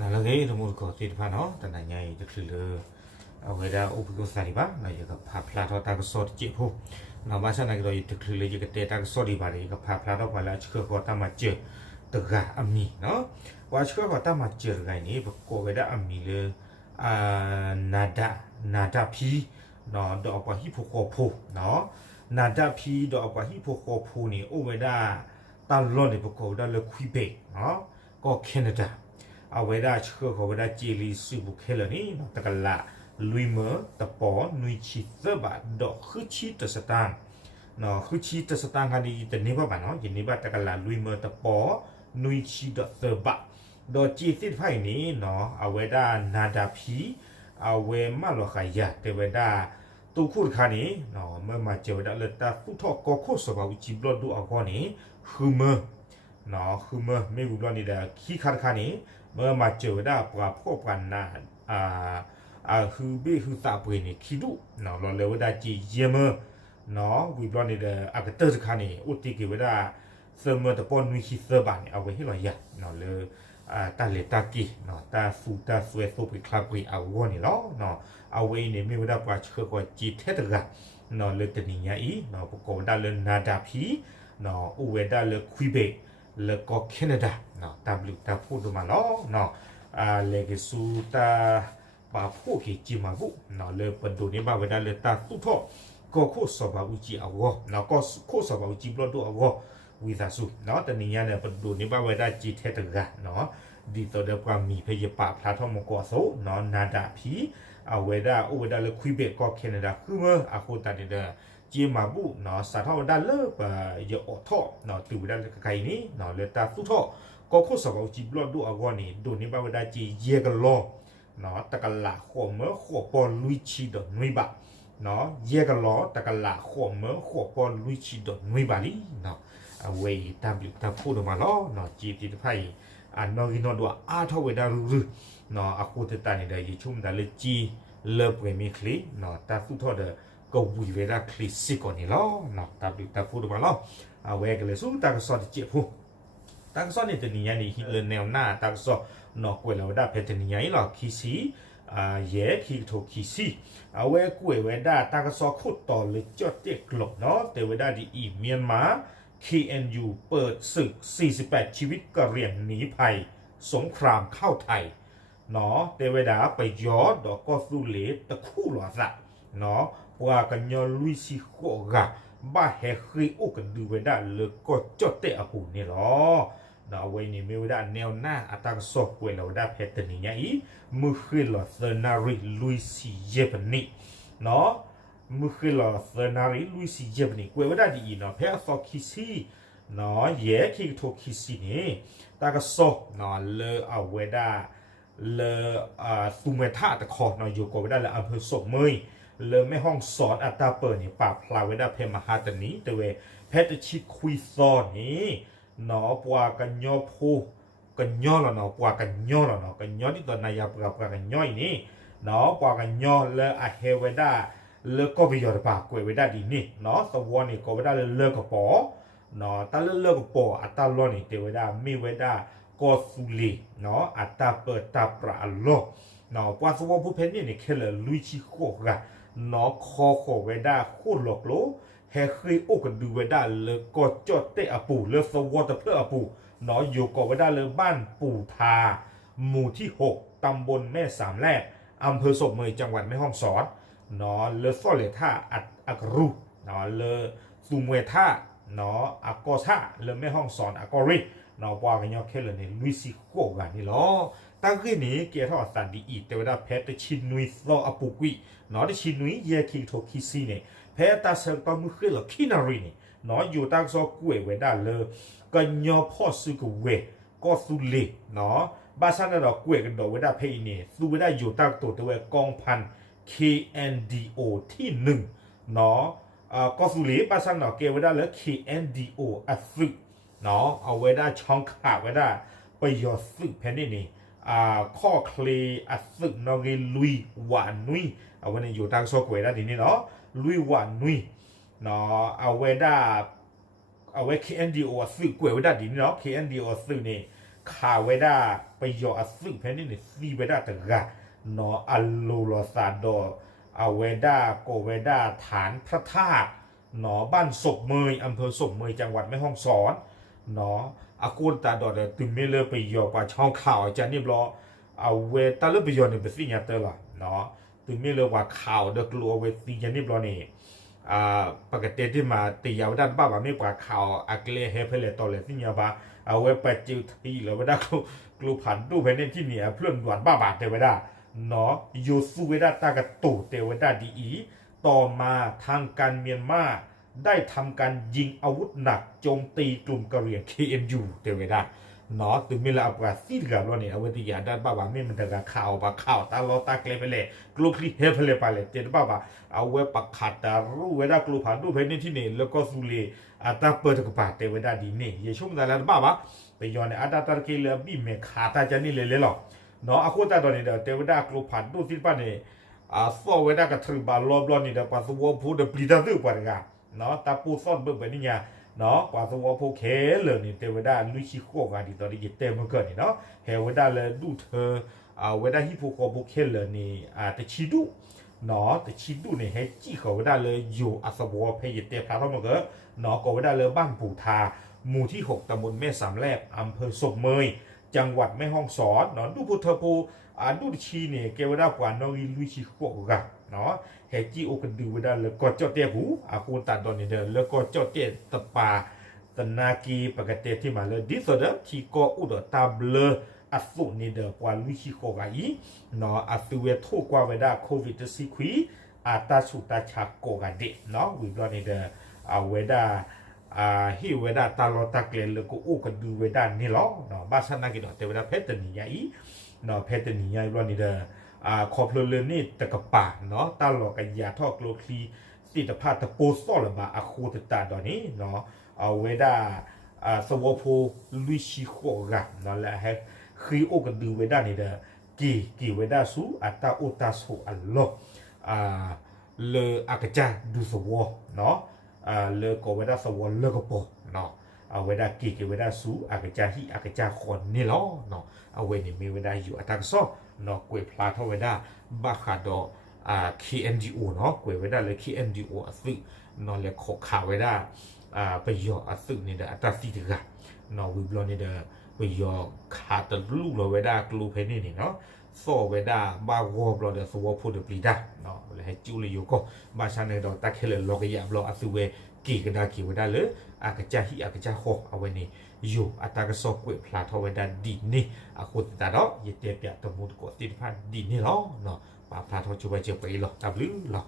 나라게 너무 거 뒤파노 단나냐이 즉실르 아웨다 오피고 사리바 나이가 파플라토 타고 소리 찌포 나마사나기로 이 즉실르 이게 때타고 소리 바리 이거 파플라토 발라 치고 거다 맞지 뜨가 암미 너 와치고 거다 맞지 가이니 고베다 암미르 아 나다 피 너도 아빠 히포코포 너 나다 피도 아빠 히포코포니 오베다 달로니 보고다 르 퀴베 거 캐나다 아웨다 치고 거베다 찌리 수부 켈러니 너다갈라 루이머 더포 누이치 더바 더 흐치 더스탄 너 흐치 더스탄 가니 이때니바 바노 이니바 다갈라 루이머 더포 누이치 더스바 더 찌시 파이니 너 아웨다 나다피 아웨 말로카야 데베다 또쿠르카니 너 뭐마제다 르타 후토 코코소바 우치블로도 아고니 흐머 너 흐머 메구로니다 키카르카니 mà chờ đã qua phổ quan na hư bị hư tạo bề này khí đủ nó là lâu đã chỉ diem nó vì lo này là cái tơ khăn này út thì kiểu đã sơ mơ tập pon nuôi khí sơ bản này với hết loại vậy nó là ta lệ ta kỳ nó ta phụ ta xuê số bị khắc bị áo này nó với này mình đã qua chưa qua chỉ thế được cả nó là tình nhà ý nó cũng đã lên nada phí nó uế đã là quy bệ là có Canada nó ta phụ đồ mà nó lệ cái số ta bảo phụ cái chỉ mà vụ nó là phần đồ này bảo vệ là ta tu thọ có khổ sở bảo uchi áo nó có khổ sở bảo uchi blood áo vì sao số nó tên này là phần đồ này bảo vệ chỉ thế được cả nó đi tới được qua mi phải dập bạc phá thông một quả số nó nada phí về là quy biệt có Canada cứ mơ khô ta đi được chỉ mà bu nó sát thọ đã lỡ và giờ ở thọ nó từ đã cái này nó là ta tu thọ có khổ sở bảo chỉ lo đủ ở này đồ này bao đã chỉ dễ cái lo nó ta cái là khổ mớ khổ pon lui chi được nuôi bạc nó dễ cái lo ta cái là khổ mớ khổ pon lui chi được nuôi bạc đi nó về ta phụ được mà nó chỉ phải nó cái nó đùa thọ về đã rư nó khu thực tại này đây chúng ta lấy chi lợp về mi khí nó ta tu thọ được cầu vui về ra classic còn này nó ta phụ được mà về cái lấy xuống ta có so chịu phụ ta có so này từ nhà này lên nèo na ta có so nó quay là đã phải từ nhà ấy là khí sĩ dễ khí thổ khí sĩ về quay về đã ta có so khốt tỏ lấy cho tiết lộc nó từ về đã đi Myanmar KNU เปิดศึก48ชีวิตกะเหรี่ยงหนีภัยสงครามเข้าไทยเนาะเทวดาไปย้อนดอกก็สู้เหลตะคู่หลอซะเนาะว่ากันยอลุยสิโคกะบ้าแฮเคยโอกันดูเวดาเลยก็จดเตะหูนี่หรอเนาะวันนี้มีเวดาแนวหน้าตังสอบเวลาได้เพชรนี่ไงมือคือหลอเซนาริลุยสิเยปนิเนาะมือคือหลอเซนาริลุยสิเยปนิเวดาดีเนาะเพชรสอบคิซีเนาะเย่คิดถูกคิซีนี่ตากสอบเนาะเลยเอาเวดาเลยสุเมธาตะคอเนาะอยู่กับเวดาเลยอำเภอศกเมยเลยไม่ห้องสอนอัตราเปิดนี่ปราบพลายไว้ได้เพมหาตนี้แต่เวแพทย์ชิดคุยซอนนี่หนอปวากันย่อพูกันย่อละหนอปวากันย่อละหนอกันย่อที่ตัวนายาปวากันย่อยนี่หนอปวากันย่อเลยอะเฮเวด้าเลยก็ไปยอดปากกวยไว้ได้ดีนี่หนอสวอนี่ก็ไว้ได้เลยกับปอหนอตาเลิกกับปออัตราล้อนี่เตไว้ได้มีไว้ได้ก็สุลีหนออัตราเปิดตาปราโลหนอปวาสวอผู้เพนนี่แค่เลยลุยชิโคกะnó khó về đa khô lộc lỗ hè khi ô cầnดูvề đaเลยก็จดเตะปูเลยสวอตเพื่อปูnóอยู่ก็về đaเลยบ้านปู่ทาหมู่ที่6ตำบลแม่สามแลบอำเภอศพเมยจังหวัดแม่ฮ่องสอนเนาะเลยซ่อเลท่าอักรูเนาะเลยซูมเวท่าเนาะอักกอท่าเลยแม่ฮ่องสอนอักกอริเนาะว่ากันยอแค่เลยเนี่ยลุยซิโกกันนี่หรอตั้งขึ้นนี้เกี่ยวกับสันดีอีแต่ว่าแพทย์ชินนุยซออปุกุยเนาะที่ชินนุยเยคิโทคิซีเนี่ยแพทย์ตาเซลตอมือขึ้นหรอคินารีเนี่ยเนาะอยู่ตั้งซอกวยไว้ได้เลยกันยอพ่อซื้อกเวก็สุเลเนาะบ้านนั้นเรากวยกันดอกไว้ได้เพย์เนี่ยสู้ไว้ได้อยู่ตั้งตัวตัวกองพัน KNDO ที่1เนาะก็สุเลบ้านนั้นเราเกี่ยวไว้ได้เลย KNDO อัดซึเนาะเอาไว้ได้ช่องขาไว้ได้ไปยอดซึแพนนี่ข้อเคลอัดซึนอเกลุยหวานนุยเอาไว้ในอยู่ตั้งซอกวยได้ดีนี่เนาะลุยหวานนุยเนาะเอาไว้ได้เอาไว้ KNDO ซึกวยไว้ได้ดีนี่เนาะ KNDO ซึนี่ ข่าวเวดาไปยอซึ่งแผ่นนี่ซีเวดาตะกะเนาะอัลโลลอซาดอเอาเวดาโกเวดาฐานพระธาตุเนาะบ้านศพเมยอำเภอศพเมยจังหวัดแม่ฮ่องสอนเนาะอากูตาดอดตึงเมเลไปยอป่าช่องข่าวอาจารย์นี่รอเอาเวตาเลไปยอเนี่ยเป็นสิ่งอย่างเตอร์ละเนาะตึงเมเลว่าข่าวเด็กลัวเวทียันนี่รอนี่ปกติที่มาตียาวด้านบ้าแบบไม่กว่าข่าวอักเลเฮเพเลตอเลยสิ่งอย่างบ้าเอาไว้ไปจิวทีหรือว่าได้กลูผันดูเพนที่นี่เพื่อนหวานบ้าบาเทวดาเนาะโยซูเวดาตากระตูเทวดาดีอีต่อมาทางการเมียนมาได้ทำการยิงอาวุธหนักโจมตีกลุ่มกะเหรี่ยง KNU เทวดาเนาะถึงมีลาอัปราซีกับเราเนี่ยเอาไว้ที่ยาด้านบ้าไม่มันแต่ละข่าวตาลอตาเกลไปเลยกลุ่มที่เฮเพเลไปเลยเจ็ดบ้าเอาไว้ปักขัดตารู้เวดากลุ่มผ่านดูเพนที่นี่แล้วก็สุเลอาตาเปิดกระป๋าเทวดาดีนี่ยิ่งชุ่มแต่ละบ้าไปย้อนอาตาตาเกลบีเมขาตาจะนี่เลยหรอเนาะอาคูตาตอนนี้เทวดากลุ่มผ่านดูที่ป้าเนี่ยสอเวดากระถือบาลอบนี่เดี๋ยวปัสสาวะพูดเดี๋ยวปลีตาตื้อไปกันเนาะตาปูซ่อนเบิ่งไปนี่ไงเนาะปัสสาวะพูเคเลยนี่เทวดาลุยชิโคกันที่ตอนนี้เต็มมันเกิดนี่เนาะเฮวดาเลยดูเธอเวดาฮิโปโคพูเคเลยนี่แต่ชิดูเนาะแต่ชิดูเนี่ยให้จี้เขาเวดาเลยอยู่อัศวะเพยเตพระท่อมันก็เนาะก็เวดาเลยบ้านปู่ทาหมู่ที่6ตำบลแม่สามแลบอำเภอศพเมยจังหวัดแม่ฮ่องสอนเนาะดูพุทธภูดูชีเนี่ยเกวดากว่าน้องลุยชิโคกันเนาะเฮจิโอกันดูเวดาเลยก็เจาะเตี้ยหูคูตัดดอนนี่เดินแล้วก็เจาะเตี้ยตะปาตนากีปกติที่มาเลยดิสเดอร์ที่ก็อุดตาเบลอสุนี่เดินกว่าลุยชิโคกันอีเนาะอสุเวทุกว่าเวดาโควิดสิคุยตาสุตาชักโกกันเดเนาะวิบลอนี่เดินเวดาฮิเวดาตาลอตาเกลแล้วก็อุกันดูเวดานี่ล้อเนาะบาสนากิดเทวดาเพชรนี่ยอีเนาะเพชรนี่ยบลอนี่เดินขอบเรือนี่ตะกะป่าเนาะตาหลอกกันยาทอกโลคลีสิตภาตะโปซอลบาอะคูตตาดอนี้เนาะเวดาสวอโพลุชิโคกะเนาะและให้คือโอกันดูเวดานี่เด้อกีเวดาสูอัตตาโอตาสูอัลโลเลอากะจาดูสวอเนาะเลอก็เวดาสวอเลก็ปอเนาะเวดากีเวดาสูอากะจาฮิอากะจาคนนี่ล้อเนาะเอาเวนี่มีเวดาอยู่อัตตาซอนอกกวยพลาทเวดาบาคาดอKNDO เนาะกวยเวดาเลย KNDO อสึนอเลยขอข่าวเวดาไปยออสึนี่เด้ออัตราสิทธิ์กะนอวิบลอนี่เด้อไปยอขาตะลูกเวดากลูเพนี่นี่เนาะโซเวดาบาวอบลอเดสวอพูดปลีดาเนาะเลยให้จูเลยอยู่ก็บาชาเนดอตะเคเลลอกยะบลออสึเวกีกะดากีเวดาเลยอากะจาฮิอากะจาโคเอาไว้นี่อยู่อัตรากระสอบกวยพลาทเวดาดีนี่อาคุตตาดอกยเตเปียตมุดกอติพันดีนี่ล้อเนาะปาพลาทจุบเจไปหรอตับลือหรอ